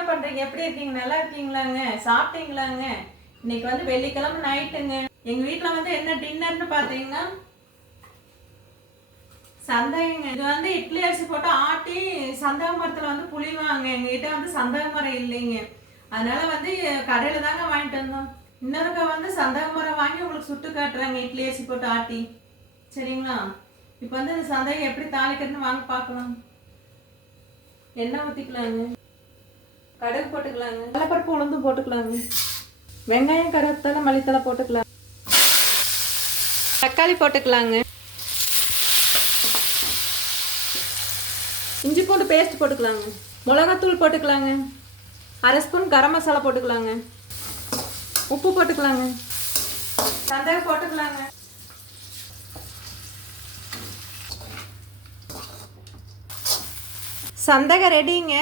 என்ன பண்றீங்க? எப்படி இருக்கீங்க? நல்லா இருக்கீங்களாங்க? சாப்பிட்டீங்களாங்க? இன்னைக்கு வந்து வெள்ளிக்கிழமை நைட்டுங்க. எங்க வீட்டுல வந்து என்ன டின்னர்னு பாத்தீங்கன்னா சந்தகங்க. இது வந்து இட்லி அரிசி போட்டு ஆட்டி சந்தக மரத்துல வந்து புளிவாங்க. எங்ககிட்ட வந்து சந்தக மரம் இல்லைங்க. அதனால வந்து கடையில தாங்க வாங்கிட்டு வந்தோம். இன்னொருக்கா வந்து சந்தக மரம் வாங்கி உங்களுக்கு சுட்டு காட்டுறாங்க இட்லி அரிசி போட்டு ஆட்டி. சரிங்களா? இப்போ வந்து இந்த சந்தகம் எப்படி தாளிக்கிறதுன்னு வாங்க பார்க்கலாம். எண்ணெய் ஊற்றிக்கலாங்க. கடுகு போட்டுக்கலாங்க. கடலைப்பருப்பு உளுந்து போட்டுக்கலாங்க. வெங்காயம் கருவேப்பிலை மல்லித்தலை போட்டுக்கலாம். தக்காளி போட்டுக்கலாங்க. இஞ்சி பூண்டு பேஸ்ட் போட்டுக்கலாங்க. மிளகாத்தூள் போட்டுக்கலாங்க. அரை ஸ்பூன் கரம் மசாலா போட்டுக்கலாங்க. உப்பு போட்டுக்கலாங்க. சந்தகம் போட்டுக்கலாங்க. சந்தகம் ரெடிங்க.